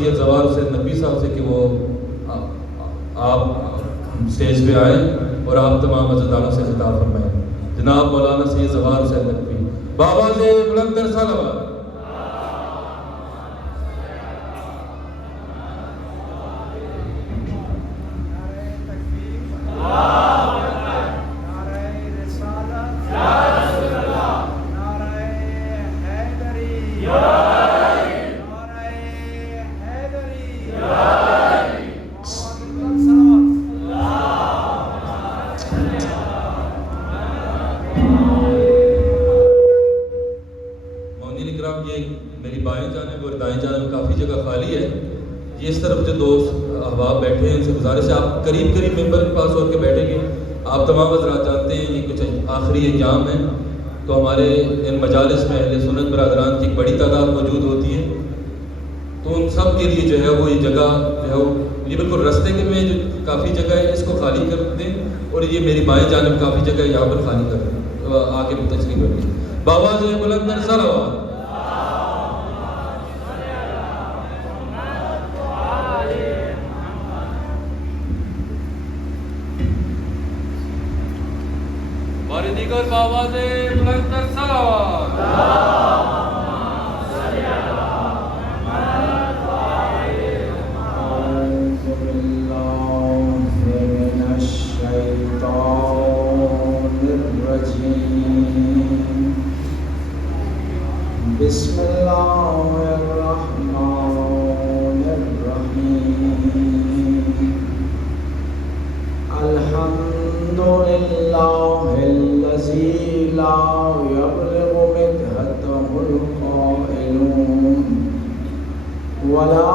سید زوار حسین نقوی صاحب سے کہ وہ آپ اسٹیج پہ آئیں اور آپ تمام عزیزانوں سے خطاب فرمائیں. جناب مولانا سید زوار حسین نقوی. بابا سے بلند تر صلوات. میری بائیں جانب اور دائیں جانب کافی جگہ خالی ہے. یہ اس طرف جو دوست احباب بیٹھے ہیں ان سے گزارش ہے آپ قریب ممبر کے پاس ہو کے بیٹھیں گے. آپ تمام حضرات جانتے ہیں یہ کچھ آخری ایام ہیں تو ہمارے ان مجالس میں اہل سنت برادران کی ایک بڑی تعداد موجود ہوتی ہے تو ان سب کے لیے جو ہے وہ یہ جگہ جو ہے یہ بالکل رستے کے میں جو کافی جگہ ہے اس کو خالی کر دیں اور یہ میری بائیں جانب کافی جگہ ہے یہاں پر خالی کر دیں. آ کے تشریف رکھیں. بابا سے بلند تر صلوات. دیگر بابا سے بلند تر صلوات. اعوذ باللہ من الشیطان الرجیم. بسم اللہ الرحمن الرحیم. الحمد للہ الذی لا یبلغ مدحته القائلون ولا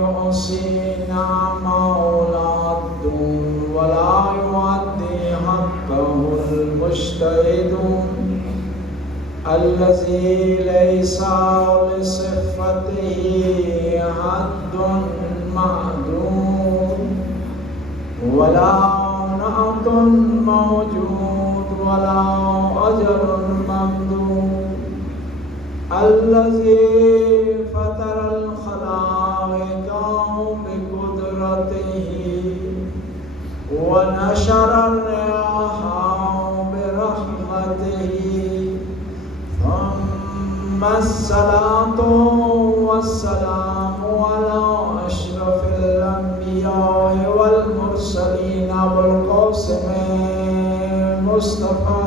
يحصي نعما ولا الدون ولا يؤدي حقه المجتهدون الذي ليس لصفته حد معدود ولا نعت موجود ولا أجر ممدود الذي فطر الخلائق بقدرته ونشر الرياح برحمته ثم الصلاة والسلام على أشرف الأنبياء والمرسلين والقاسم المصطفى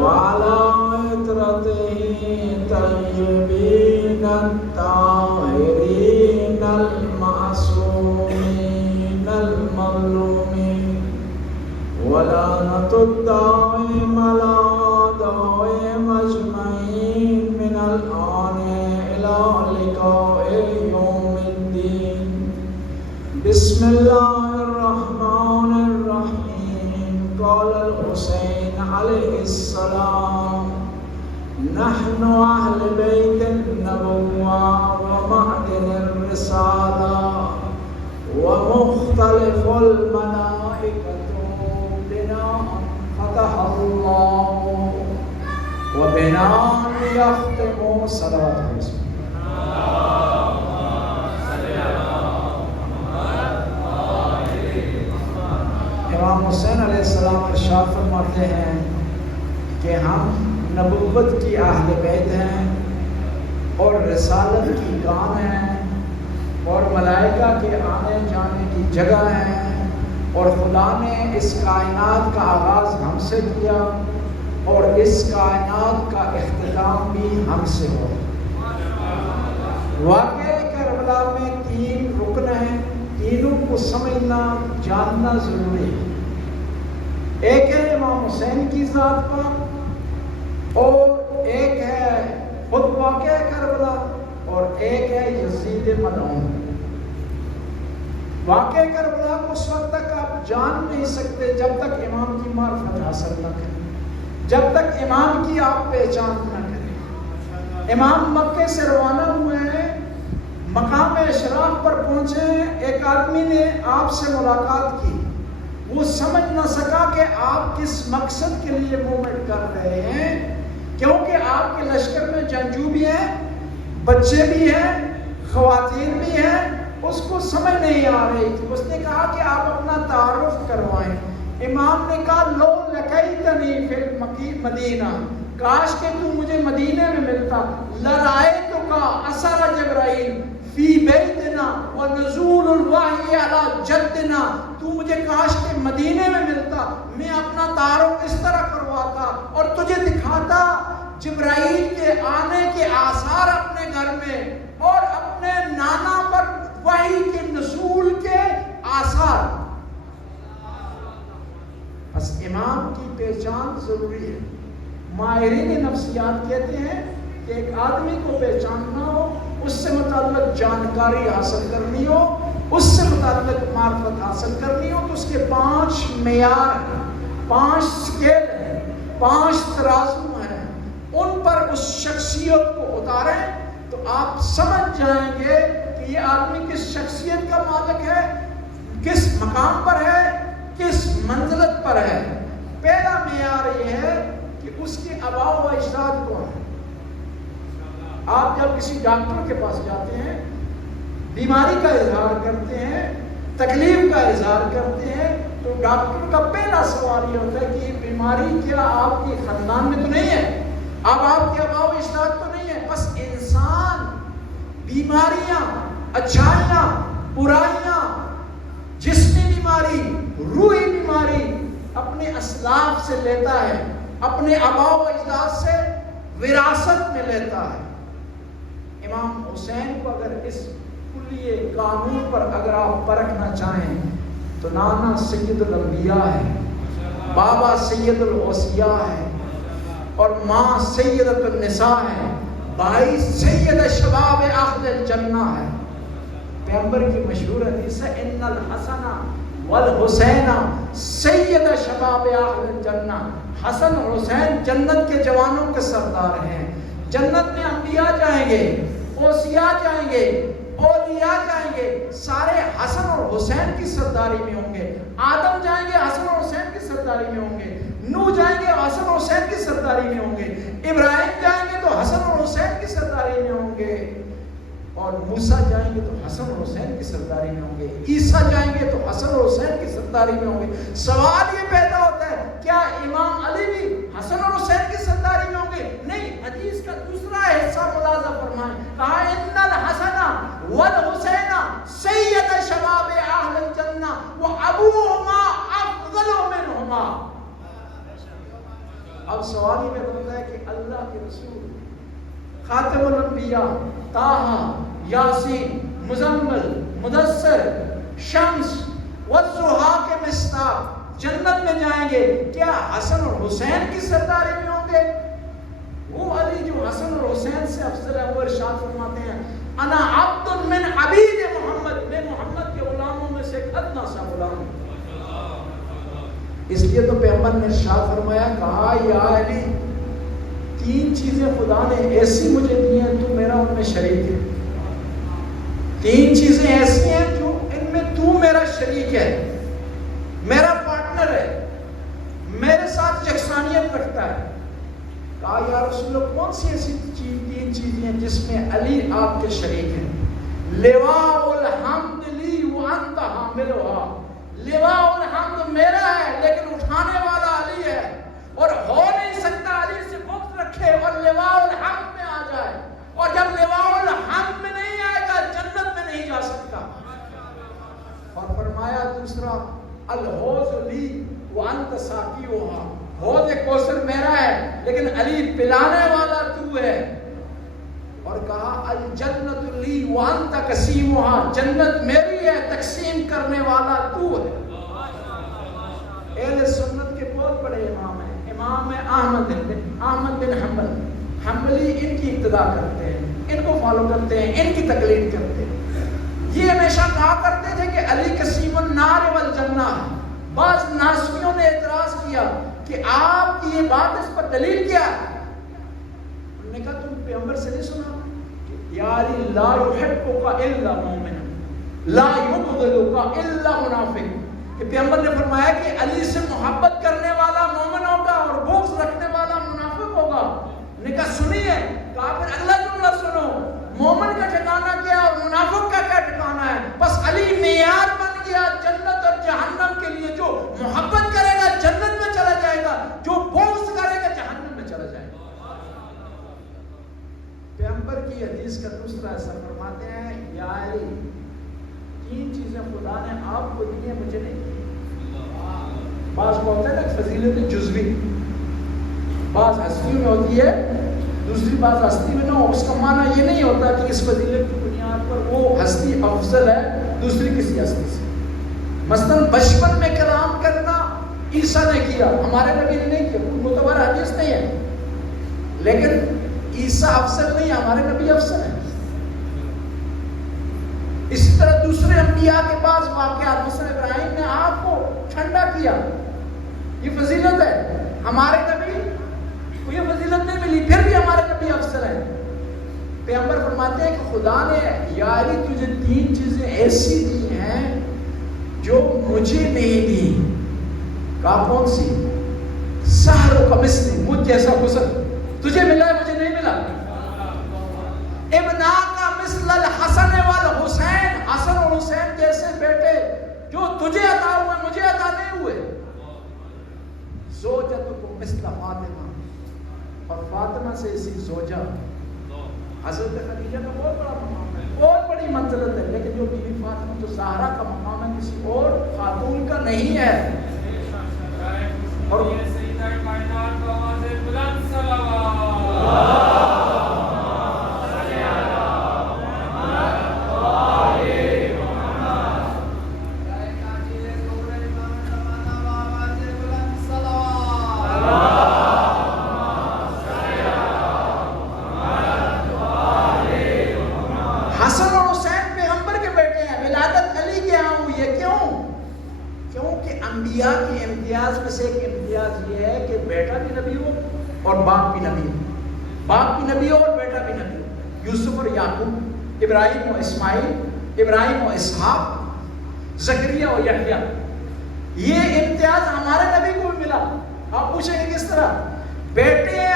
وعلى عترته الطيبين الطاهرين المعصومين المظلومين ولعنة الدائم على أعدائهم أجمعين من الآن إلى لقاء يوم الدين. بسم الله الرحمن الرحيم. قال الحسين عليه السلام نحن أهل بيت النبوة ومعدن الرسالة ومختلف الملائكة بنا فتح الله وبنا يختم صلوات الرسول. امام حسین علیہ السلام ارشاد فرماتے ہیں کہ ہم نبوت کی اہل بیت ہیں اور رسالت کی کام ہیں اور ملائکہ کے آنے جانے کی جگہ ہیں اور خدا نے اس کائنات کا آغاز ہم سے کیا اور اس کائنات کا اختتام بھی ہم سے ہو. واقعہ کربلا میں 3 رکن ہیں. تینوں کو سمجھنا جاننا ضروری ہے. ایک ہے امام حسین کی ذات پر اور ایک ہے خود واقعہ کربلا اور ایک ہے یزید ملعون. واقعہ کربلا کو اس وقت تک آپ جان نہیں سکتے جب تک امام کی معرفت حاصل نہ کریں, جب تک امام کی آپ پہچان نہ کریں. امام مکے سے روانہ ہوئے ہیں, مقام اشراف پر پہنچے, ایک آدمی نے آپ سے ملاقات کی, وہ سمجھ نہ سکا کہ آپ کس مقصد کے لیے موومنٹ کر رہے ہیں، کیونکہ آپ کے لشکر میں جنگجو بھی ہیں، بچے بھی ہیں، خواتین بھی ہیں، اس کو سمجھ نہیں آ رہی تھی۔ اس نے کہا کہ آپ اپنا تعارف کروائیں۔ امام نے کہا لو لقیتنی فی المدینہ، کاش کہ تو مجھے مدینے میں ملتا، لرائیتک اثر جبرائیل فی بیتنا ونزول الوحی علی جدنا، تو مجھے کاش کہ مدینے میں ملتا، میں اپنا تعارف اس طرح کرواتا اور تجھے دکھاتا جبرائیل کے آنے کے آثار اپنے گھر میں اور اپنے نانا پر وحی کے نزول کے آثار۔ بس امام کی پہچان ضروری ہے۔ ماہرین نفسیات کہتے ہیں کہ ایک آدمی کو پہچاننا ہو، اس سے متعلق جانکاری حاصل کرنی ہو، اس سے متعلق معرفت حاصل کرنی ہو، تو اس کے 5 معیار ہیں، 5 سکیل ہیں، 5 ترازو ہیں، ان پر اس شخصیت کو اتاریں تو آپ سمجھ جائیں گے کہ یہ آدمی کس شخصیت کا مالک ہے، کس مقام پر ہے، کس منزلت پر ہے۔ پہلا معیار یہ ہے کہ اس کے آباء و اجداد کون ہیں۔ آپ جب کسی ڈاکٹر کے پاس جاتے ہیں، بیماری کا اظہار کرتے ہیں، تکلیف کا اظہار کرتے ہیں، تو ڈاکٹر کا پہلا سوال یہ ہوتا ہے کہ یہ بیماری کیا آپ کے خاندان میں تو نہیں ہے، اب آپ کے آباء و اجداد تو نہیں ہے۔ بس انسان بیماریاں، اچھائیاں، برائیاں، جسمی بیماری، روحی بیماری اپنے اسلاف سے لیتا ہے، اپنے آباء و اجداد سے وراثت میں لیتا ہے۔ امام حسین کو اگر اس کلیے قانون پر اگر آپ پرکھنا چاہیں تو نانا سید الانبیاء ہے، بابا سید الاوصیاء ہے، اور ماں سیدۃ النساء ہے، بھائی سید شباب اہل الجنہ ہے۔ پیغمبر کی مشہور حدیث ہے ان الحسن والحسین سید شباب اہل الجنہ، حسن اور حسین جنت کے جوانوں کے سردار ہیں۔ جنت میں انبیاء جائیں گے، اوصیاء جائیں گے، اولیاء جائیں گے، سارے حسن اور حسین کی سرداری میں ہوں گے۔ آدم جائیں گے، حسن اور حسین کی سرداری میں ہوں گے۔ نوح جائیں گے، حسن اور حسین کی سرداری میں ہوں گے۔ ابراہیم جائیں گے تو حسن اور حسین کی سرداری میں ہوں گے، اور موسیٰ جائیں گے تو حسن اور حسین کی سرداری میں ہوں گے۔ عیسیٰ جائیں گے تو حسن اور حسین کی سرداری میں ہوں گے۔ سوال یہ پیدا ہوتا ہے کیا امام علی بھی حسن اور حسین کی سرداری میں ہوں گے؟ نہیں، حدیث کا دوسرا حصہ ملاحظہ فرمائیں، کہا ان الحسن والحسین سید شباب اہل الجنہ وابوہما افضل منہما۔ اب سوال یہ پیدا ہوتا ہے کہ اللہ کے رسول خاتم الانبیاء طٰہٰ، یاسین، مزمل، مدثر، شمس والضحیٰ کے مصداق جنت میں جائیں گے، کیا حسن اور حسین کی سرداری میں ہوں گے؟ وہ علی جو حسن اور حسین سے افضل ہے، وہ ارشاد فرماتے ہیں انا عبد من عبید محمد، میں محمد کے غلاموں میں سے ایک ادنا سا غلام ہوں۔ اس لیے تو پیغمبر نے ارشاد فرمایا، کہا یا علی 3 چیزیں خدا نے ایسی مجھے دی ہیں تو میرا ان میں شریک ہے۔ 3 چیزیں ایسی ہیں جو ان میں تو میرا شریک ہے، میرا پارٹنر ہے، میرے ساتھ یکسانیت رکھتا ہے۔ کہا یا رسول اللہ کون سی ایسی 3 چیزیں ہیں جس میں علی آپ کے شریک ہیں؟ لواء الحمد لی وانت حاملھا، لواء الحمد میرا ہے لیکن اٹھانے والا علی ہے، اور ہو نہیں سکتا علی سے بغض رکھے اور لواء الحمد میں آ جائے، اور جب لواء الحمد میں نہیں آئے گا جنت میں نہیں جا سکتا۔ اور فرمایا دوسرا الحوض لی وانت ساقیھا، حوض کوثر میرا ہے لیکن علی پلانے والا تو ہے۔ اور کہا الجنت لی وانت قسیمھا، جنت میری ہے تقسیم کرنے والا تو ہے۔ اہل سنت کے بہت بڑے امام ہیں، امام احمد بن حنبلی، ان کی ابتدا کرتے ہیں، ان کو فالو کرتے ہیں، ان کی تقلید کرتے ہیں۔ یہ ہمیشہ کہا کرتے تھے کہ علی قسیم النار والجنہ ہے۔ بعض ناسیوں نے اعتراض کیا کہ آپ کی یہ بات اس پر دلیل کیا ہے؟ انہوں نے کہا تم پیغمبر سے نہیں سنا کہ یا علی لا یحبک الا مومن لا یبغضک الا منافق، کہ پیغمبر نے فرمایا کہ علی سے محبت کرنے والا مومن ہوگا اور بغض رکھنے والا منافق ہوگا. نے کہا سنیے, کہا پھر اگلا جملہ سنو, مومن کا ٹھکانہ کیا اور منافق کا کیا ٹھکانہ ہے؟ بس علی معیار بن گیا جنت اور جہنم کے لیے. جو محبت کرے گا جنت میں چلا جائے گا, جو بغض کرے گا جہنم میں چلا جائے گا. پیغمبر کی حدیث کا دوسرا ایسا فرماتے ہیں, یا علی 3 چیزیں خدا نے آپ کو دی ہیں, مجھے نہیں دی. بعض کو ہوتا ہے نا فضیلت جزوی, بعض ہستی میں ہوتی ہے, دوسری بعض ہستی میں نہ ہو. اس کا معنی یہ نہیں ہوتا کہ اس فضیلت کی بنیاد پر وہ ہستی افضل ہے دوسری کسی ہستی سے. مثلا بچپن میں کلام کرنا عیسیٰ نے کیا, ہمارے نبی نے نہیں کیا, کوئی معتبر حدیث نہیں ہے. لیکن عیسیٰ افضل نہیں, ہمارے نبی افضل ہیں. اسی طرح دوسرے انبیاء کے بعض واقعات, مثلا ابراہیم نے آگ کو ٹھنڈا کیا, یہ فضیلت ہے. ہمارے نبی کو یہ فضیلت نہیں ملی, پھر بھی ہمارے نبی افضل ہیں. پیغمبر فرماتے ہیں کہ خدا نے یا علی تجھے 3 چیزیں ایسی دی ہیں جو مجھے نہیں دی. کہا کون سی؟ سحر و مثلی, مجھ جیسا حسن تجھے ملا ہے مجھے نہیں ملا. ابنا کا مثل الحسن والحسین, حسن اور حسین جیسے بیٹے جو تجھے عطا ہوئے مجھے عطا نہیں ہوئے. زوجتکم مثل فاطمہ, اور فاطمہ سے اسی زوجہ. حضرت خدیجہ کا بہت بڑا مقام ہے, بہت بڑی منزلت ہے, لیکن جو بیوی فاطمہ تو زہرا کا مقام ہے, کسی اور خاتون کا نہیں ہے. اور ابراہیم و اسماعیل, ابراہیم و اسحاق, زکریا و یحییٰ, یہ امتیاز ہمارے نبی کو بھی ملا. آپ پوچھیں گے کس طرح؟ بیٹے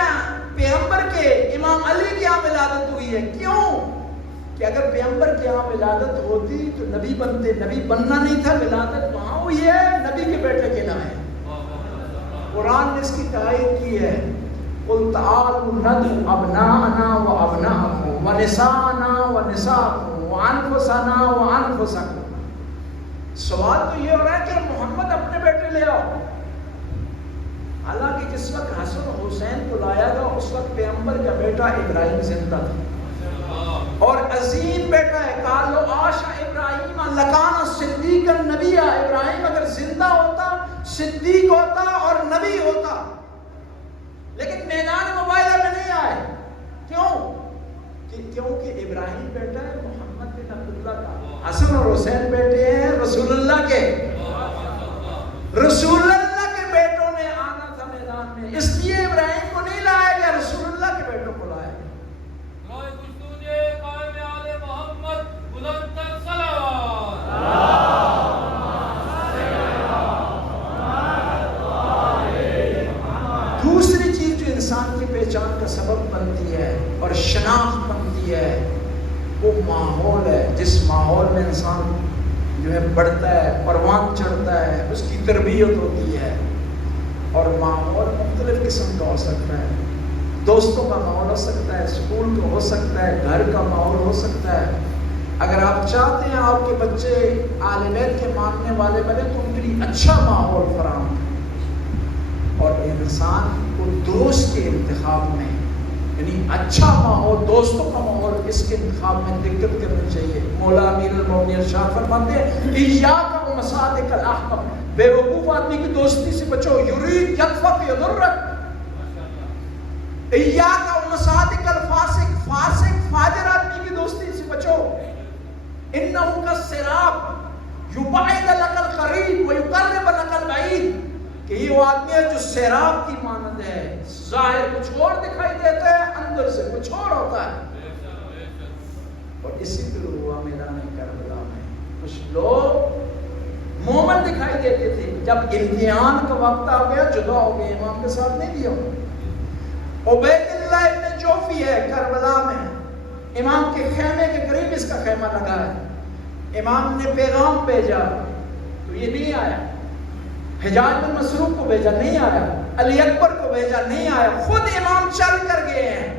پیغمبر کے امام علی کی یہاں ولادت ہوئی ہے. کیوں؟ کہ اگر پیغمبر کے یہاں ولادت ہوتی تو نبی بنتے. نبی بننا نہیں تھا, ولادت وہاں ہوئی ہے, نبی کے بیٹے کے نام ہے. قرآن نے اس کی تائید کی ہے, قل تعالوا ندعو ابناءنا وابناءکم ونساءنا ونساءکم وانفسنا وانفسکم. سوال تو یہ ہو رہا ہے کہ محمد اپنے بیٹے لے آؤ. حالانکہ جس وقت حسن و حسین کو لایا گیا اس وقت پیغمبر کا بیٹا ابراہیم زندہ تھا اور عظیم بیٹا ہے. کہا لو عاش ابراہیم لکان صدیقا نبی. ابراہیم اگر زندہ ہوتا صدیق ہوتا اور نبی ہوتا, لیکن میدان مباہلہ میں نہیں آئے. کیوں؟ کیونکہ ابراہیم بیٹا ہے محمد بن عبداللہ کا, حسن اور حسین بیٹے ہیں رسول اللہ کے. رسول اللہ کے بیٹوں نے آنا تھا میدان میں, اس لیے ابراہیم کو نہیں لایا گیا, رسول اللہ کے بیٹوں کو لایا گیا. دوسری چیز جو انسان کی پہچان کا سبب بنتی ہے اور شناخت بنتی ہے وہ ماحول ہے. جس ماحول میں انسان جو ہے بڑھتا ہے, پروان چڑھتا ہے, اس کی تربیت ہوتی ہے. اور ماحول مختلف قسم کا ہو سکتا ہے. دوستوں کا ماحول ہو سکتا ہے, اسکول کا ہو سکتا ہے, گھر کا ماحول ہو سکتا ہے. اگر آپ چاہتے ہیں آپ کے بچے اہل بیت کے ماننے والے بنے تو ان کے لیے اچھا ماحول فراہم کریں. اور انسان کو دوست کے انتخاب میں, یعنی اچھا ماحول, دوستوں کا ماحول, اس کے انتخاب میں دقت کرنی چاہیے. مولا امیر المومنین ارشاد فرماتے ہیں ایاک و مصادق الاحمق, بے وقوف آدمی کی دوستی سے بچو. یرید یدفق یضرک. ایاک و مصادق الفاسق, فاسق فاجر آدمی کی دوستی سے بچو. انہ کالسراب یبعد لک القریب ویقرب لک البعید. کہ یہ وہ آدمی ہے جو سیراب کی مانند ہے, ظاہر کچھ اور دکھائی دیتا ہے, اندر سے کچھ اور ہوتا ہے. اور اسی طرح ہوا میدان کربلا میں. کچھ لوگ مومن دکھائی دیتے تھے. جب امتحان کا وقت آ گیا جدا ہو گئے, امام کے ساتھ نہیں دیا. عبید اللہ ابن جوفی ہے کربلا میں, امام کے خیمے کے قریب اس کا خیمہ لگا ہے. امام نے پیغام بھیجا تو یہ نہیں آیا. حجاج بن مسروق کو بھیجا, نہیں آیا. علی اکبر کو بھیجا, نہیں آیا. خود امام چل کر گئے ہیں.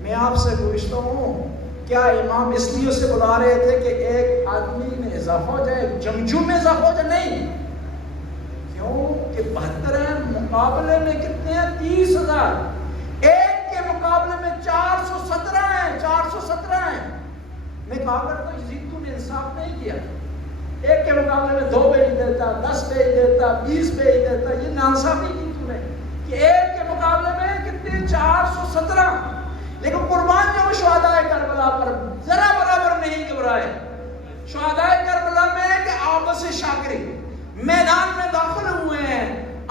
میں آپ سے پوچھتا ہوں, کیا امام اس لیے اسے بلا رہے تھے کہ ایک آدمی میں اضافہ ہو جائے, جمجم میں اضافہ ہو جائے؟ نہیں. کیوں کہ 72 مقابلے میں کتنے ہیں؟ 30,000. ایک کے مقابلے میں 417 ہیں. 417 ہیں. میں کہا کرتا ہوں یزید تو نے انصاف نہیں کیا. ایک کے مقابلے میں 2 بھیج دیتا, 10 بھیج دیتا, 20 بھیج دیتا. یہ نانصافی کی تو نے کہ ایک کے مقابلے میں کتنے؟ 417. لیکن قربان جو شہدائے کربلا پر ذرا برابر نہیں گھبرائے. شہدائے کربلا میں کہ آبس شاکری میدان میں داخل ہوئے ہیں,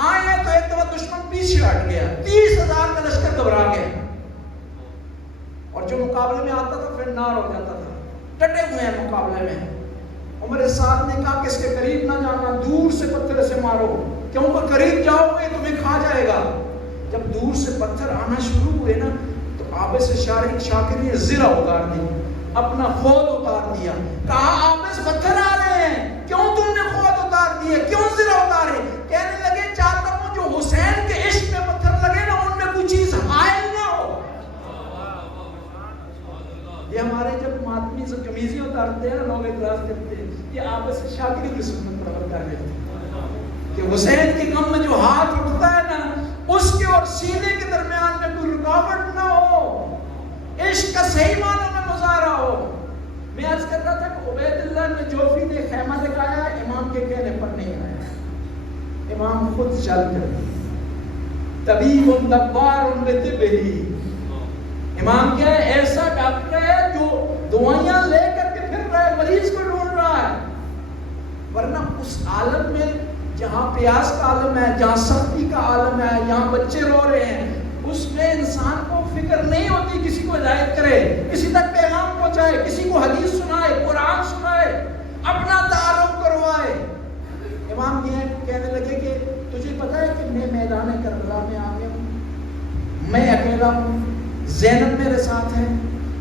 آئے تو ایک دفعہ دشمن پیچھے ہٹ گیا, 30,000 کا لشکر گھبرا گیا, اور جو مقابلے میں آتا تھا پھر نار ہو جاتا تھا. ڈٹے ہوئے ہیں مقابلے میں. عمر سعد نے کہا کہ اس کے قریب نہ جانا, دور سے پتھر سے مارو, کیونکہ قریب جاؤ گے تمہیں کھا جائے گا. جب دور سے پتھر آنا شروع ہوئے نا تو آبس شاکری نے زرہ اتار دی, اپنا خود اتار دیا. کہا آبس پتھر آ رہے ہیں, کیوں تم نے خود اتار دیے, کیوں زرہ اتارے؟ کہنے لگے چاہتا ہوں جو حسین کے عشق میں پتھر لگے نا ان میں کوئی چیز حائل نہ ہو. یہ ہمارے جب ماتمی سے قمیضیں اتارتے ہیں نا لوگ اعتراض کرتے ہیں یہ آبس شاکری کی سنت پر عمل کر رہے ہیں کہ حسین کے غم میں جو ہاتھ اٹھتا ہے نا اس کے اور سینے کے درمیان میں کوئی رکاوٹ نہ ہو, عشق کا صحیح معنوں میں مظاہرہ ہو. میں عرض کر رہا تھا کہ عبید اللہ نے جوفی نے خیمہ لگایا, امام کے کہنے پر نہیں آیا. امام خود چل کر طبیب دبار بطبہ, امام کیا ہے؟ ایسا ڈاکٹر ہے جو دوائیاں لے کر کے پھر رہا ہے, مریض کو ڈھونڈ رہا ہے. ورنہ اس عالم میں جہاں پیاس کا عالم ہے, جہاں سختی کا عالم ہے, جہاں بچے رو رہے ہیں, اس میں انسان کو فکر نہیں ہوتی کسی کو ہدایت کرے, کسی تک پیغام پہنچائے, کسی کو حدیث سنائے, قرآن سنائے, اپنا تعارف کروائے. امام یہ کہنے لگے کہ تجھے پتا ہے کہ میں میدان کربلا میں آ گیا ہوں, میں اکیلا ہوں, زینب میرے ساتھ ہے,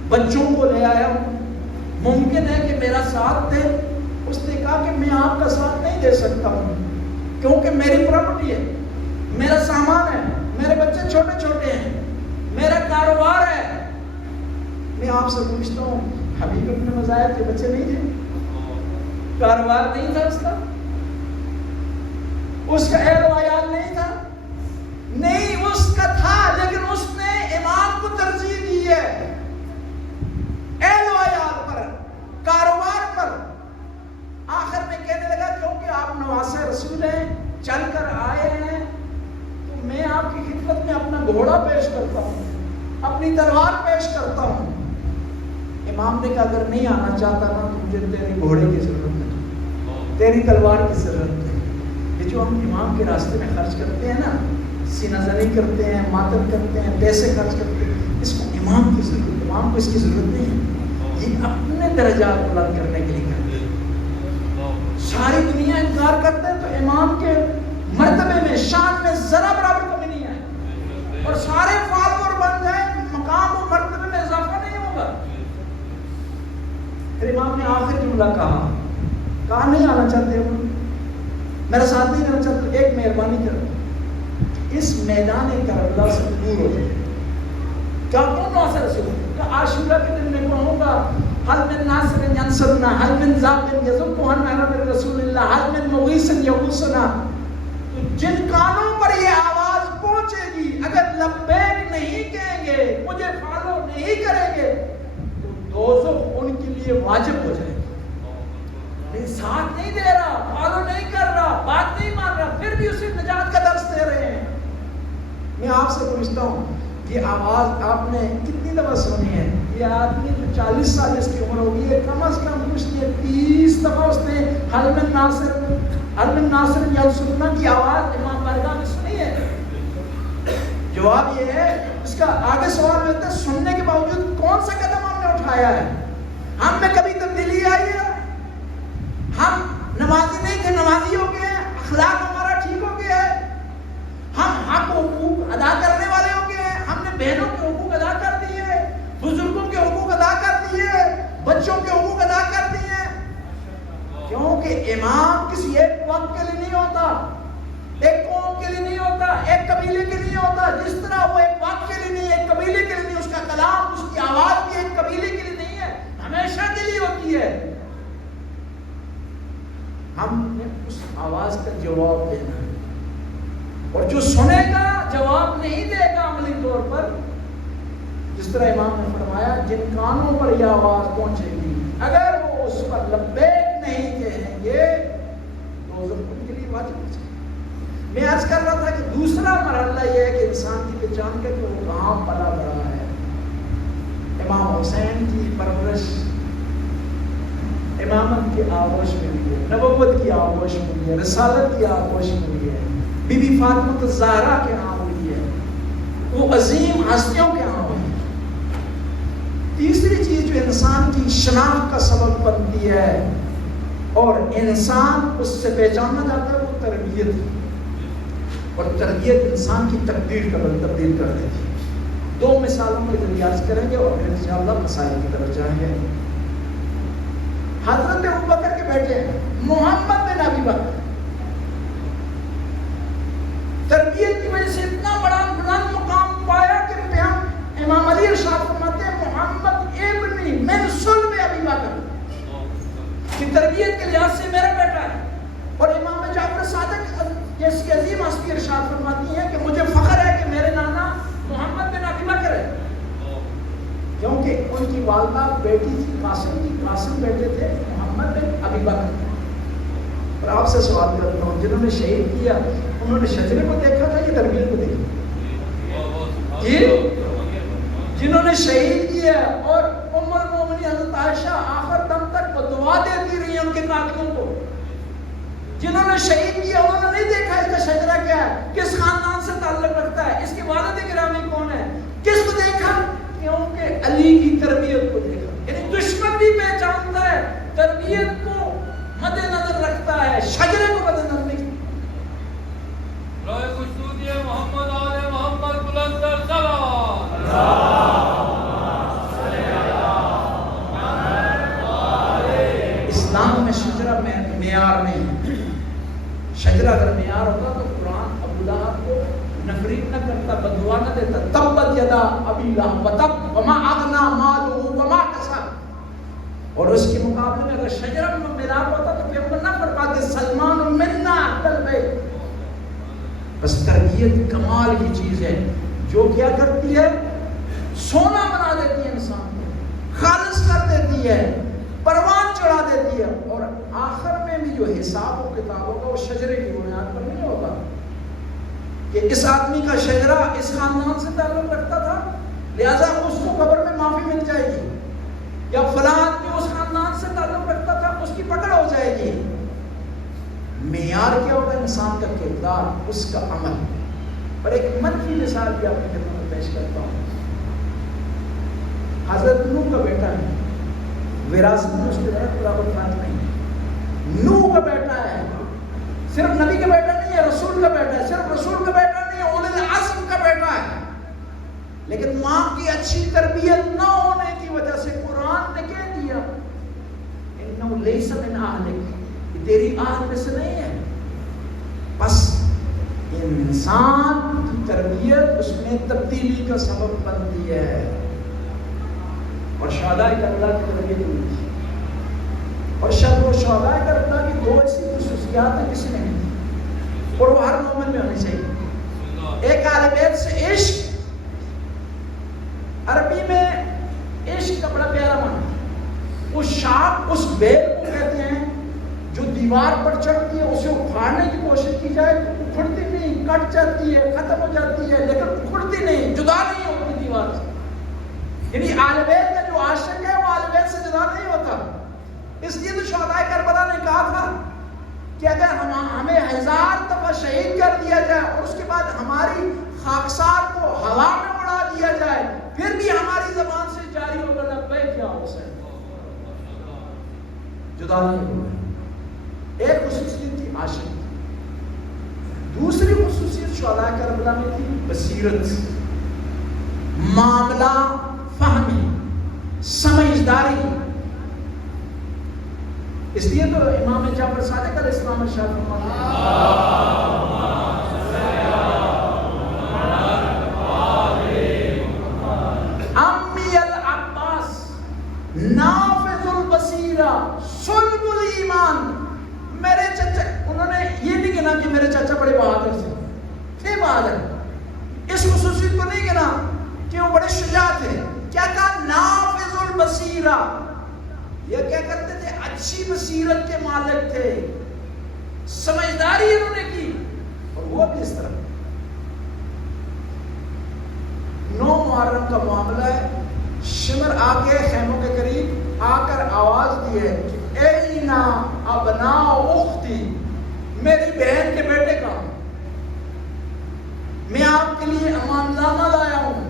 بچوں کو لے آیا ہوں, ممکن ہے کہ میرا ساتھ دے. اس نے کہا کہ میں آپ کا ساتھ نہیں دے سکتا ہوں کیونکہ میری پراپرٹی ہے, میرا سامان ہے, میرے بچے چھوٹے چھوٹے ہیں, میرا کاروبار ہے. میں آپ سے پوچھتا ہوں حبیب ابن مزاحب کے بچے نہیں تھے؟ کاروبار نہیں تھا اس کا اہل و عیال نہیں تھا؟ نہیں, اس کا تھا, لیکن اس نے امام کو ترجیح دی ہے اہل و عیال پر, کاروبار پر. آخر میں کہنے لگا کیونکہ آپ نواسہ رسول ہیں, چل کر آئے ہیں, تو میں آپ کی خدمت میں اپنا گھوڑا پیش کرتا ہوں, اپنی تلوار پیش کرتا ہوں. امام نے کہا اگر نہیں آنا چاہتا نا تو مجھے تیری گھوڑے کی ضرورت ہے, تیری تلوار کی ضرورت ہے. یہ جو ہم امام کے راستے میں خرچ کرتے ہیں نا, سینہ زنی کرتے ہیں, ماتم کرتے ہیں, پیسے خرچ کرتے ہیں, اس کو امام کی ضرورت ہے. امام کو اس کی ضرورت نہیں ہے, یہ اپنے درجات بلند کرنے کے لیے کرتے ہیں. ساری دنیا انکار کرتے ہیں تو امام کے مرتبے میں, شان میں ذرا برابر کمی نہیں ہے, اور سارے فالور بن جائیں مقام و مرتبے میں اضافہ نہیں ہوگا. پھر امام نے آخر جملہ کہا نہیں آنا چاہتے ہو, میرا ساتھ نہیں کرنا چاہتے, ایک مہربانی کرو, اس میدان کربلا سے دور ہو جائے. کیا کون ناصر رسول کہ عاشورہ کے دن میں کہوں گا حل من ناصر ینصرنا, حل من ذاب یذبحن علی رسول اللہ, حل من مغیث یغوثنا. تو جن کانوں پر یہ آواز پہنچے گی اگر لبیک نہیں کہیں گے, مجھے فالو نہیں کریں گے, تو دوزخ ان کے لیے واجب ہو جائے گی. ساتھ نہیں دے رہا, فالو نہیں کر رہا, بات نہیں مان رہا, پھر بھی اسے نجات کا درس دے رہے ہیں. میں آپ سے پوچھتا ہوں یہ آواز آپ نے کتنی دفعہ سنی ہے؟ یہ آدمی جو 40 سال اس کی عمر ہوگی ہے, کم از کم کچھ نہیں 30 دفعہ اس نے حل من ناصر ینصرنا کی آواز امام بارگاہ میں سنی ہے. جواب یہ ہے, اس کا آگے سوال ہوتا ہے سننے کے باوجود کون سا قدم ہم نے اٹھایا ہے؟ ہم میں کبھی تبدیلی آئی ہے؟ ہم نمازی نہیں تھے, نمازی ہو گئے ہیں, اخلاق ہمارا ٹھیک ہو گیا ہے, ہم حق حقوق ادا کرنے والے ہو گئے ہیں, ہم نے بہنوں کے حقوق ادا کر دیے, بزرگوں کے حقوق ادا کر دیے, بچوں کے حقوق ادا کر دیے. کیونکہ امام کسی ایک وقت کے لیے نہیں ہوتا, ایک قوم کے لیے نہیں ہوتا, ایک قبیلے کے لیے نہیں ہوتا. جس طرح وہ ایک وقت کے لیے نہیں, ایک قبیلے کے لیے نہیں, اس کا کلام, اس کی آواز بھی ایک قبیلے کے لیے نہیں ہے, ہمیشہ کے لیے ہوتی ہے. ہم نے اس آواز کا جواب دینا ہے, اور جو سنے گا جواب نہیں دے گا عملی طور پر, جس طرح امام نے فرمایا جن کانوں پر یہ آواز پہنچے گی اگر وہ اس پر لبیک نہیں کہیں گے دوزخ ان کے لیے واجب ہو جائے. میں عرض کر رہا تھا کہ دوسرا مرحلہ یہ ہے کہ انسان کی پہچان کے کہ وہ کہاں پلا بڑا ہے. امام حسین کی پرورش امامت کی آغوش میں ہوئی ہے, نبوت کی آغوش میں ہوئی ہے, رسالت کی آغوش میں ہوئی ہے, بی بی فاطمہ الزہرا کے ہاں ہوئی ہے, وہ عظیم ہستیوں کے ہاں ہوئی ہے. تیسری چیز جو انسان کی شناخت کا سبب بنتی ہے اور انسان اس سے پہچانا جاتا ہے وہ تربیت ہے, اور تربیت انسان کی تقدیر کا تبدیل کر دیتی ہے. دو مثالوں میں ذریعہ عرض کریں گے اور پھر انشاءاللہ مسائل کی طرف جائیں گے. حضرت ابوبکر کے بیٹے ہیں محمد بن ابی بکر, تربیت کی وجہ سے اتنا بڑا بلند مقام پایا کہ امام علی ارشاد فرماتے ہیں محمد ابنی من صلب ابی بکر, کہ تربیت کے لحاظ سے میرا بیٹا ہے. اور امام جعفر صادق جیسی عظیم ہستی ارشاد فرماتی ہیں کہ مجھے فخر ہے کہ میرے نانا محمد بن ابی بکر ہے, کیونکہ ان کی والدہ بیٹی تھی قاسم کی, قاسم بیٹے تھے محمد بن ابی بکر. اور آپ سے سوال کرتا ہوں, جنہوں نے شہید کیا انہوں نے شجرے کو دیکھا تھا یا تربیت کو دیکھا؟ یہ جنہوں نے شہید کیا اور ام المومنین حضرت عائشہ آخر دم تک وہ دعا دیتی رہی ان کے قاتلوں کو, جنہوں نے شہید کیا انہوں نے نہیں دیکھا اس کا شجرہ کیا ہے, کس خاندان سے تعلق رکھتا ہے, اس کے والد گرامی کون ہے, کس کو دیکھا, کیونکہ علی کی تربیت کو دیکھا. یعنی دشمن بھی پہچانتا ہے, تربیت کو مد نظر رکھتا ہے, شجرے کو مد نظر نہیں. رائے خشنودی محمد آل محمد بلندر صلوات اسلام میں شجرہ معیار نہیں. شجرہ اگر معیار ہوتا تو قرآن ابو لہب کو نفرین نہ کرتا, بددعا نہ دیتا, تبت یدا ابی لہب وتب وما اغنی مالہ وما کسب. اور اس کے مقابلے میں اگر شجرہ میں ملاپ ہوتا تو پیغمبر نہ فرماتے سلمان منا اہل بیت. بس تربیت کمال کی چیز ہے جو کیا کرتی ہے, سونا بنا دیتی ہے انسان کو, خالص کر دیتی ہے, پروان چڑھا دیتی ہے. اور آخر میں بھی جو حساب و کتاب ہوگا وہ شجرے کی بنیاد پر نہیں ہوگا کہ اس آدمی کا شجرہ اس خاندان سے تعلق رکھتا تھا لہذا اس کو قبر میں معافی مل جائے گی, یا فلاں آدمی اس خاندان سے تعلق رکھتا تھا اس کی پکڑ ہو جائے گی. معیار کیا ہوگا انسان کا کردار, اس کا عمل. اور ایک منفی مثال بھی آپ کی خدمت میں پیش کرتا ہوں. حضرت نوح کا بیٹا ہے, وراثت میں اس کے بعد برابر فرق نہیں. نوح کا بیٹا ہے, صرف نبی کا بیٹا نہیں ہے, رسول کا بیٹا ہے, صرف رسول کا بیٹا نہیں ہے, اولل العزم کا بیٹا ہے. لیکن ماں کی اچھی تربیت نہ ہونے کی وجہ سے قرآن نے کہہ دیا انہ لیس من اہلک, یہ تیری اہل میں سے نہیں ہے. بس انسان کی تربیت اس میں تبدیلی کا سبب بنتی ہے. اور شہداء کربلا کی تربیت ہوئی تھی, اور شہداء کربلا کی دو ایسی خصوصیات ہیں کسی میں نہیں, اور وہ ہر مومن میں ہونی چاہیے. ایک اہل بیت سے عشق, عربی میں عشق کا بڑا پیارا معنی. اس شاخ, اس بیل کو کہتے ہیں جو دیوار پر چڑھتی ہے, اسے اکھاڑنے کی کوشش کی جائے تو اکھڑتی نہیں, کٹ جاتی ہے, ختم ہو جاتی ہے, لیکن اکھڑتی نہیں, جدا نہیں ہوتی دیوار سے. یعنی اہل بیت کا جو عاشق ہے وہ اہل بیت سے جدا نہیں ہوتا. اس لیے تو شہداء کربلا نے کہا تھا کہ اگر ہمیں 1000 دفعہ شہید کر دیا جائے اور اس کے بعد ہماری خاکسار کو ہوا میں اڑا دیا جائے پھر بھی ہماری زبان سے جاری ہوگا لبیک یا حسین, جدا نہیں ہوگا. ایک خصوصیت تھی عاشق. دوسری خصوصیت شہداء کربلا میں تھی بصیرت، معاملہ فہمی، سمجھداری. اس لیے تو امام جعفر صادق علیہ السلام ارشاد فرماتے ہیں امی العباس نافذ البصیرہ صلب الایمان. میرے چچا، انہوں نے یہ نہیں کہنا کہ میرے چچا بڑے بہادر تھے بہادر، اس خصوصیت کو نہیں کہنا کہ وہ بڑے شجاع تھے. کیا کہا؟ نافذ البصیرہ. یہ کیا کرتے تھے؟ اچھی بصیرت کے مالک تھے، سمجھداری انہوں نے کی. اور وہ بھی اس طرح 9 محرم کا معاملہ ہے. شمر آ کے خیموں کے قریب آ کر آواز دی ہے کہ اینا ابناء اختی، میری بہن کے بیٹے کا میں آپ کے لیے امان نامہ لایا ہوں.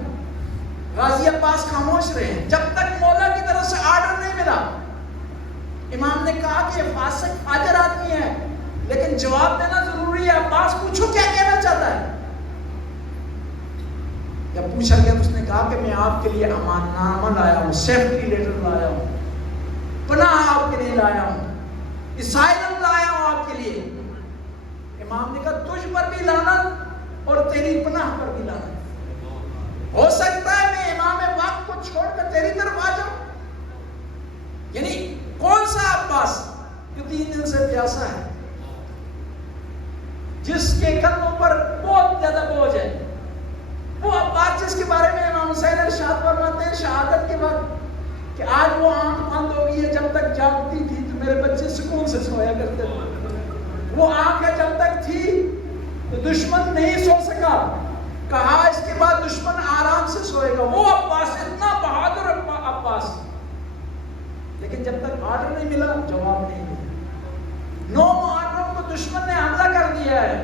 غازی عباس خاموش رہے جب تک مولا کی طرف سے آرڈر نہیں ملا. امام نے کہا کہ فاسق فاجر آدمی ہے لیکن جواب دینا ضروری ہے. عباس پوچھو کیا کہنا چاہتا ہے. جب پوچھا گیا تو اس نے کہا کہ میں آپ کے لیے امان نامہ لایا ہوں، سیفٹی لیٹر لایا ہوں، پناہ آپ کے لیے لایا ہوں، اسائلم لایا ہوں آپ کے لیے. امام نے کہا تجھ پر بھی لعنت اور تیری پناہ پر بھی لعنت. ہو سکتا ہے میں امام وقت کو چھوڑ کر تیری طرف آ جاؤں. یعنی کون سا عباس جو 3 دن سے پیاسا ہے، جس کے کندھوں پر بہت زیادہ بوجھ ہے، وہ عباس جس کے بارے میں امام حسین ارشاد فرماتے ہیں شہادت کے بعد کہ آج وہ آنکھ بند ہو گئی ہے، جب تک جاگتی تھی تو میرے بچے سکون سے سویا کرتے تھے. وہ آنکھ جب تک تھی تو دشمن نہیں سو سکا. کہا اس کے بعد دشمن آرام سے سوئے گا. وہ عباس اتنا بہادر عباس، لیکن جب تک آرڈر نہیں ملا جواب نہیں ملا. 9 محرم کو دشمن نے حملہ کر دیا ہے،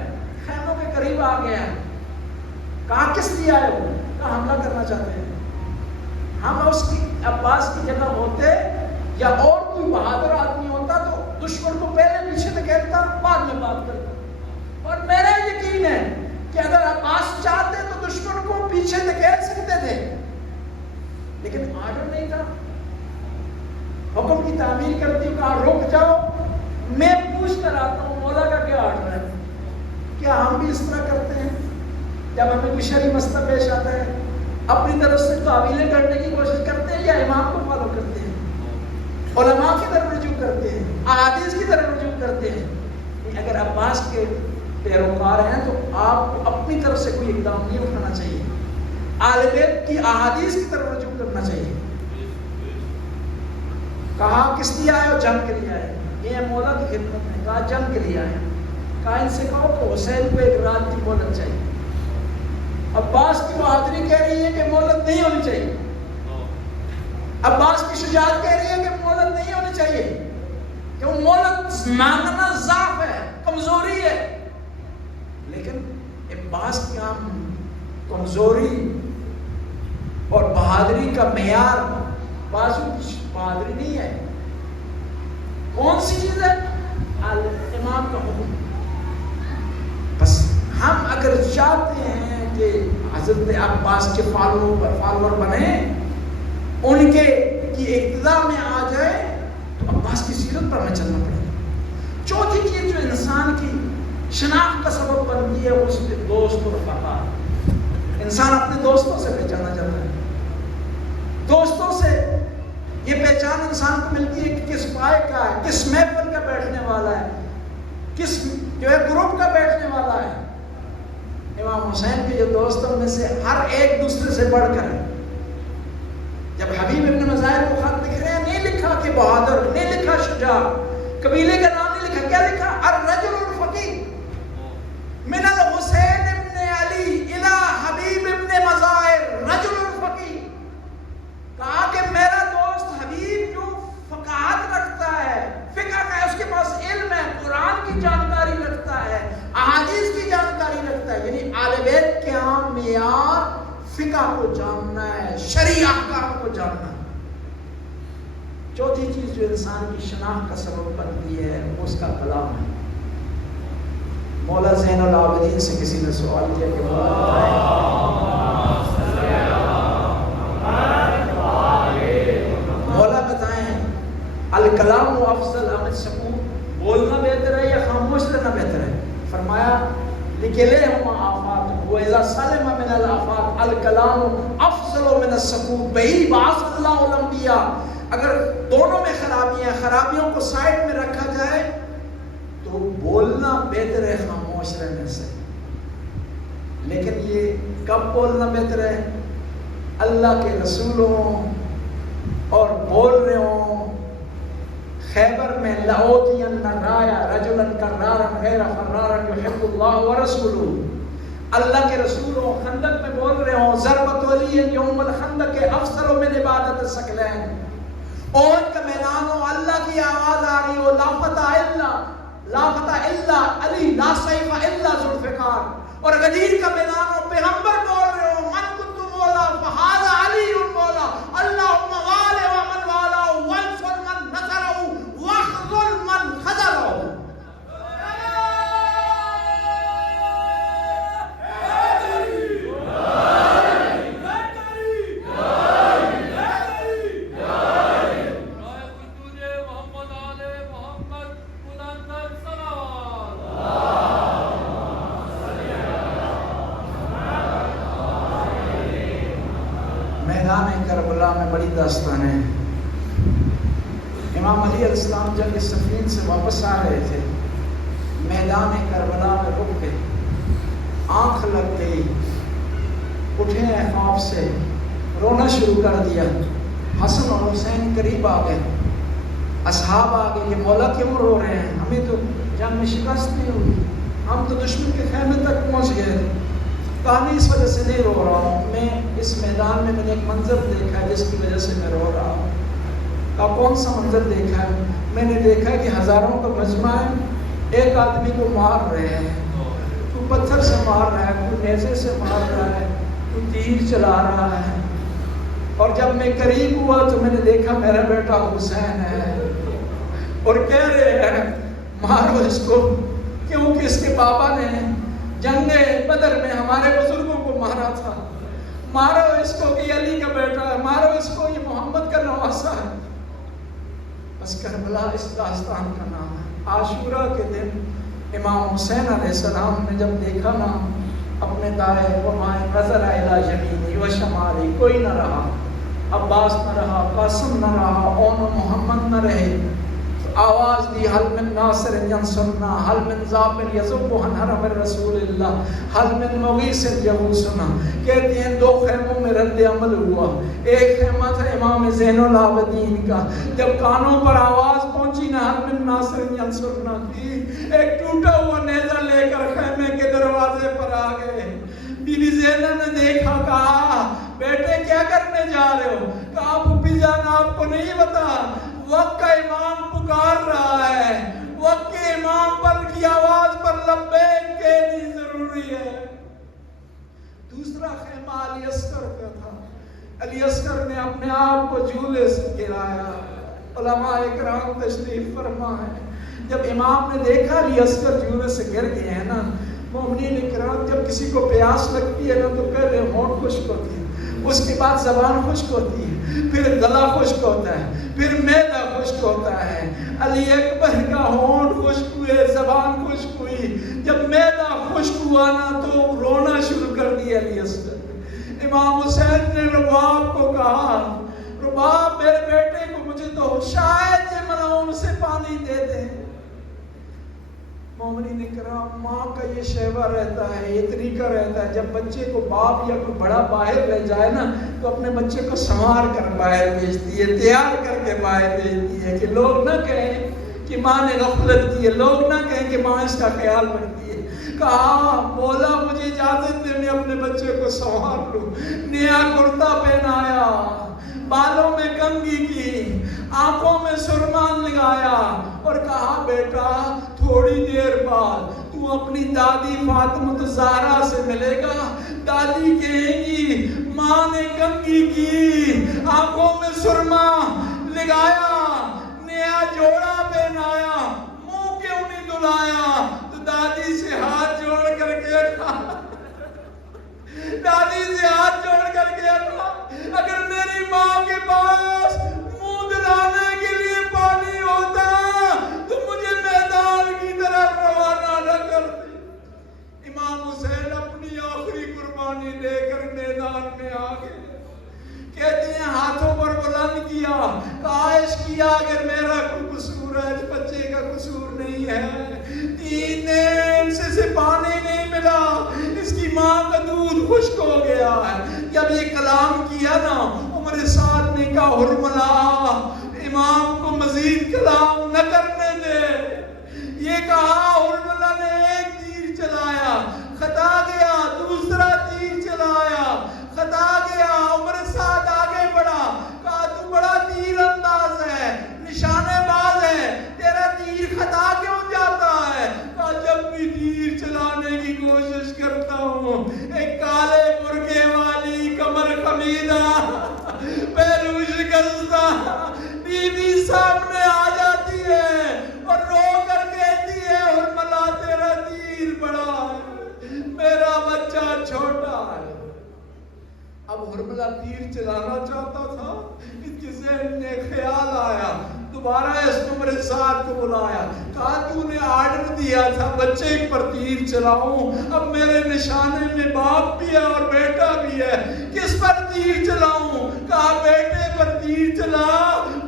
خیموں کے قریب آ گیا ہے. کہا کس لیے آئے ہو؟ کہا حملہ کرنا چاہتے ہیں. ہم اس کی عباس کی جگہ ہوتے یا اور کوئی بہادر آدمی ہوتا تو دشمن کو پہلے پیچھے دھکیلتا بعد میں بات کرتا. اور میرا یقین ہے کہ اگر عباس چاہتے تو دشمن کو پیچھے دھکیل سکتے تھے، لیکن آرڈر نہیں تھا. حکم کی تعمیل کرتی، کہا رک جاؤ، میں پوچھ کر آتا ہوں مولا کا کیا آرڈر ہے. کیا ہم بھی اس طرح کرتے ہیں؟ جب ہمیں کوئی شرعی مسئلہ پیش آتا ہے اپنی طرف سے تعویلیں کرنے کی کوشش کرتے ہیں یا امام کو فالو کرتے ہیں، علماء کی طرف رجوع کرتے ہیں، احادیث کی طرف رجوع کرتے ہیں؟ اگر عباس کے پیروکار ہیں تو آپ کو اپنی طرف سے کوئی اقدام نہیں اٹھانا چاہیے، اہل بیت کی احادیث کی طرف رجوع کرنا چاہیے. کہا کس لیے آئے ہو؟ جنگ کے لیے آئے. یہ مولا کی خدمت میں. کہا جنگ کے لیے آئے. کہا ان سے کہو کہ حسین کو ایک رات کی مہلت چاہیے. عباس کی بہادری کہہ رہی ہے کہ مہلت نہیں ہونی چاہیے. عباس کی شجاعت کہہ رہی ہے کہ مہلت نہیں ہونی چاہیے، کہ وہ مہلت مانگنا ضعف ہے، کمزوری ہے. لیکن عباس کی عام کمزوری اور بہادری کا معیار بازو کی بہادری نہیں ہے. کون سی چیز ہے؟ امام کا حکم. بس ہم اگر چاہتے ہیں کہ حضرت عباس کے فالوور بنے، ان کے کی اقتداء میں آ جائے، تو عباس کی سیرت پر ہمیں چلنا پڑے گا. چوتھی چیز جو انسان کی شناخت کا سبب بنتی ہے اس کے دوست اور رفقا. انسان اپنے دوستوں سے پہچانا جاتا ہے. دوستوں سے یہ پہچان انسان کو ملتی ہے کہ کس پائے کا ہے، کس محفل کا بیٹھنے والا ہے، کس جو ہے گروپ کا بیٹھنے والا ہے. امام حسین کے جو دوستوں میں سے ہر ایک دوسرے سے بڑھ کر ہے. جب حبیب ابن مظاہر کو خط لکھ رہے ہیں، نہیں لکھا کہ بہادر، نہیں لکھا شجاع، قبیلے کا نام نہیں لکھا. کیا لکھا؟ الرجل الفقی من الحسین ابن علی الى حبیب ابن مظاہر رجل الفقی. کہا کہ میرا دوست حبیب جو فقاہت رکھتا ہے، فقہ کا ہے، اس کے پاس علم ہے، قرآن کی جانکاری رکھتا ہے، احادیث کی جانکاری رکھتا ہے. یعنی اہل بیت کے عام معیار فقہ کو جاننا ہے، شرعی احکام کو جاننا ہے. چوتھی چیز جو انسان کی شناخت کا سبب بنتی ہے وہ اس کا کلام ہے. مولا زین العابدین سے کسی نے سوال کیا کہ مولا بتائیں الکلام افضل ام السکوت، بولنا بہتر ہے یا خاموش رہنا بہتر ہے؟ فرمایا لکلہما آفات وَإِذَا سَلِمَ مِنَ الْآفَاتِ الْكَلَامُ أَفْضَلُ مِنَ السُّكُوتِ بِهِ بَعَثَ اللَّهُ الْأَنْبِيَاءَ۔ اگر دونوں میں خرابی ہیں، خرابیوں کو سائڈ میں رکھا جائے تو بولنا بہتر ہے خاموش رہنے سے۔ لیکن یہ کب بولنا بہتر ہے؟ اللہ کے رسول ہوں اور بول رہے ہوں خیبر میں لَأُوتِيَنَّ الرَّايَةَ رَجُلًا كَرَّارًا غَيْرَ فَرَّارًا يُحِبُّ اللَّهُ وَرَسُولُهُ، اللہ کے رسول ہوں، خندق میں بول رہے ہوں ضربۃ علی یوم الخندق افضل من عبادت الثقلین، احد کا میدان ہو، اللہ کی آواز آ رہی ہو لا فتح الا علی لا سیف الا ذوالفقار، اور غدیر کا میدان ہو، پیغمبر بول رہے ہو من کنت مولا فہذا علی مولا، اللہم والہ ومن والہ وانصر من نصرہ واخذل من خذلہ۔ میدان کربلا میں بڑی داستان ہے۔ امام علی علیہ السلام جب اس صفین سے واپس آ رہے تھے، میدان کربلا میں رک گئے، آنکھ لگ گئی، اٹھے ہیں خوف سے، رونا شروع کر دیا۔ حسن اور حسین قریب آ گئے، اصحاب آ گئے کہ مولا کیوں رو رہے ہیں؟ ہمیں تو جنگ میں شکست نہیں ہوئی، ہم تو دشمن کے خیمے تک پہنچ گئے۔ کہانی اس وجہ سے نہیں رو رہا ہوں، میں اس میدان میں نے ایک منظر دیکھا ہے جس کی وجہ سے میں رو رہا ہوں۔ آپ کون سا منظر دیکھا ہے؟ میں نے دیکھا ہے کہ ہزاروں کا مجمع ہے، ایک آدمی کو مار رہے ہیں، کوئی پتھر سے مار رہا ہے، کوئی نیزے سے مار رہا ہے، کوئی تیر چلا رہا ہے، اور جب میں قریب ہوا تو میں نے دیکھا میرا بیٹا حسین ہے، اور کہہ رہے ہیں مارو اس کو، کیونکہ اس کے بابا نے جنگ بدر میں ہمارے بزرگوں کو مارا تھا، مارو اس کو کہ علی کا بیٹا ہے، مارو اس کو یہ محمد کا نواسا ہے۔ بس کربلا اس داستان کا نام ہے۔ عاشورہ کے دن امام حسین علیہ السلام نے جب دیکھا نا اپنے دائیں بائیں نظر الی یمینی و شمالی، کوئی نہ رہا، عباس نہ رہا، قاسم نہ رہا، اون و محمد نہ رہے، آواز دی حل من ناصر ینصرنا، حل من ظافر یذب عن حرم رسول اللہ، حل من مغیث یغوثنا۔ کہتے ہیں دو خیموں میں رد عمل ہوا، ایک خیمہ تھا امام زین العابدین کا، جب کانوں پر آواز پہنچی نا حل من ناصر ینصرنا کی، ایک ٹوٹا ہوا نیزہ لے کر خیمے کے دروازے پر آ گئے۔ بی بی زینب نے دیکھا، کہا بیٹے کیا کرنے جا رہے ہو؟ کہا پھوپھی جان آپ کو نہیں پتا وقت کا امام پکار رہا ہے، وقت کے امام پر کی آواز پر لبیک کہنی ضروری ہے۔ دوسرا خیمہ علی اصغر کا تھا، علی اصغر نے اپنے آپ کو جھولے سے گرایا۔ علماء اکرام تشریف فرما ہے، جب امام نے دیکھا علی اصغر جھولے سے گر گئے ہیں نا، مومنین اکرام جب کسی کو پیاس لگتی ہے نا تو پہلے ہونٹ خشک ہوتی ہے، اس کے بعد زبان خشک ہوتی ہے، پھر گلا خشک ہوتا ہے، پھر معدہ خشک ہوتا ہے۔ علی اکبر کا ہونٹ خشک ہوئے، زبان خشک ہوئی، جب معدہ خشک ہوا نا تو رونا شروع کر دیا علی اصغر۔ امام حسین نے رباب کو کہا رباب میرے بیٹے کو مجھے تو شاید یہ ملعون سے پانی دے دے۔ مومنین کرام ماں کا یہ شیوا رہتا ہے، یہ طریقہ رہتا ہے، جب بچے کو باپ یا کوئی بڑا باہر لے جائے نا تو اپنے بچے کو سنوار کر باہر بھیجتی ہے، تیار کر کے باہر بھیجتی ہے کہ لوگ نہ کہیں کہ ماں نے غفلت کی ہے، لوگ نہ کہیں کہ ماں اس کا خیال رکھتی ہے۔ کہا مولا مجھے اجازت دے میں اپنے بچے کو سنوار لوں۔ نیا کرتا پہنایا، بالوں میں کنگھی کی، آنکھوں میں سرمان لگایا اور کہا بیٹا تھوڑی دیر بعد تو اپنی دادی فاطمہ زہرا سے ملے گا۔ دادی کہیں گی ماں نے کنگھی کی، آنکھوں میں سرما لگایا، نیا جوڑا پہنایا، منہ کیوں نہیں دھلایا؟ تو دادی سے ہاتھ جوڑ کر کے دادی سے ہاتھ جوڑ کر کے اگر میری ماں کے پاس منہ دلانے کے لیے پانی ہوتا تو مجھے میدان کی طرف روانہ نہ کرتی. امام حسین اپنی آخری قربانی دے کر میدان میں آ گئے. کہتے ہیں ہاتھوں پر بلند کیا, کاش کیا اگر میرا کوئی قصور ہے, اس بچے کا قصور نہیں ہے. 3 دن سے پانی نہیں ملا, اس کی ماں کا دودھ خشک ہو گیا ہے. جب یہ کلام کیا نا عمر سعد نے کہا حرملا امام کو مزید کلام نہ کرنے دے. یہ کہا حرملا نے ایک تیر چلایا, خطا گیا, دوسرا تیر چلایا, خطا گیا. عمر سعد آگے بڑھا, کہا تو بڑا تیر انداز ہے, نشانے باز ہے, تیرا تیر خطا کیوں جاتا ہے؟ کہا جب بھی تیر چلانے کی کوشش کرتا ہوں ایک کالے برقعے والی کمر خمیدہ پہلو شکستہ بی بی سامنے آ جاتی ہے اور رو کر کہتی ہے حرملا تیرا تیر بڑا ہے, میرا بچہ چھوٹا ہے. اب حرملا تیر چلانا چاہتا تھا, اس کے ذہن میں خیال آیا, دوبارہ اس عمر سعد کو بلایا, کہا تو نے آرڈر دیا تھا بچے پر تیر چلاؤں, اب میرے نشانے میں باپ بھی ہے اور بیٹا بھی ہے, کس پر تیر چلاؤں؟ کہا بیٹے پر تیر چلا,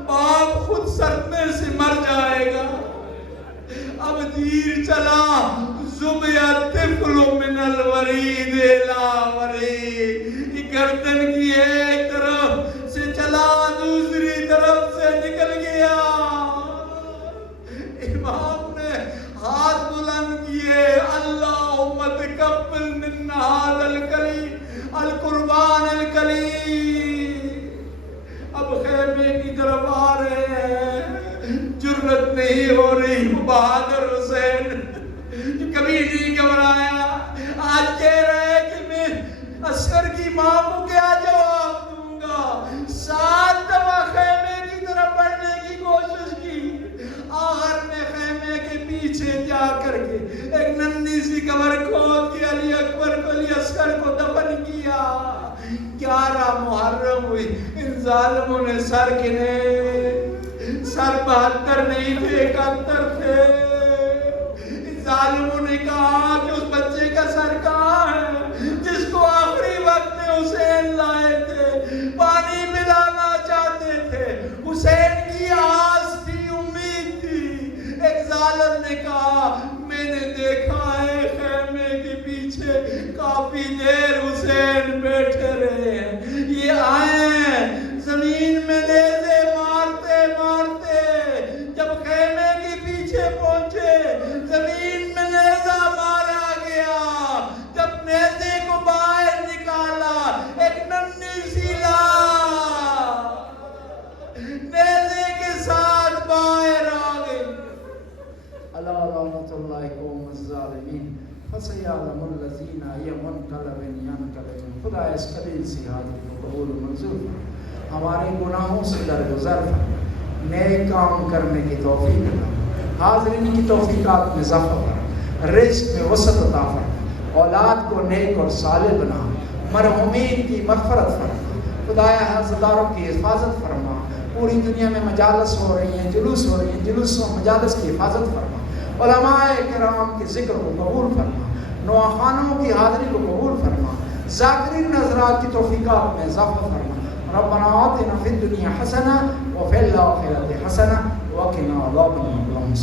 باپ خود سرنے سے مر جائے گا. اب تیر چلا, زبیا طفل من الورید الی ورید, گردن کی ایک طرف سے چلا دوسری طرف سے نکل گیا. امام نے ہاتھ بلند کیے, اللہم تقبل من ھذا الکلیم القربان الکلیم. اب خیمے کی طرف آ رہے ہیں, جرت نہیں ہو رہی. بہادر حسین جو کبھی نہیں گھبرایا, آج کہہ رہے کہ میں عسکر کی ماں کو کیا جواب دوں گا. 7 دفعہ خیمے کی طرف بڑھنے کی کوشش کی, آخر میں خیمے کے پیچھے جا کر کے ایک ننھی سی قبر کھود کے علی اکبر کو, علی اصغر کو دفن کیا. 11 محرم ہوئی, ان ظالموں نے سر گنے, سر 72 نہیں تھے 71 تھے. ان ظالموں نے کہا کہ اس بچے کا سر کہاں ہے جس کو آخری وقت میں حسین لائے تھے, پانی پلانا چاہتے تھے, حسین کی آس تھی, امید تھی. ایک ظالم نے کہا میں نے دیکھا ہے خیمے کے پیچھے کافی دیر حسین بیٹھے رہے ہیں, یہ آئے ہیں زمین میں نیزے مارتے مارتے, جب خیمے کے پیچھے پہنچے زمین میں نیزہ مارا گیا. جب نیزے کو باہر نکالا ایک ننھی سی لاش نیزے کے ساتھ باہر آ گئی. الا رحمت اللہ قوم الظالمین فسیعلم الذین منقلب ینقلبون. خدا اس قلیل سی حاضری کو قبول و منظور فرما, ہمارے گناہوں سے درگزر فرما, نیک کام کرنے کی توفیق عطا, حاضرین کی توفیقات میں اضافہ فرما, رزق میں وسعت عطا فرما, اولاد کو نیک اور صالح بنا, مرحومین کی مغفرت فرما. خدایا حضداروں کی حفاظت فرما, پوری دنیا میں مجالس ہو رہی ہیں, جلوس ہو رہی ہیں, جلوسوں مجالس کی حفاظت فرما, علماء کرام کے ذکر کو قبول فرما, نواخانوں کی حاضری کو قبول فرما, ذاکرین حضرات کی توفیقات میں اضافہ فرما. ربنا آتنا فی الدنیا حسنہ وفی الآخرۃ حسنہ وقنا عذاب النار.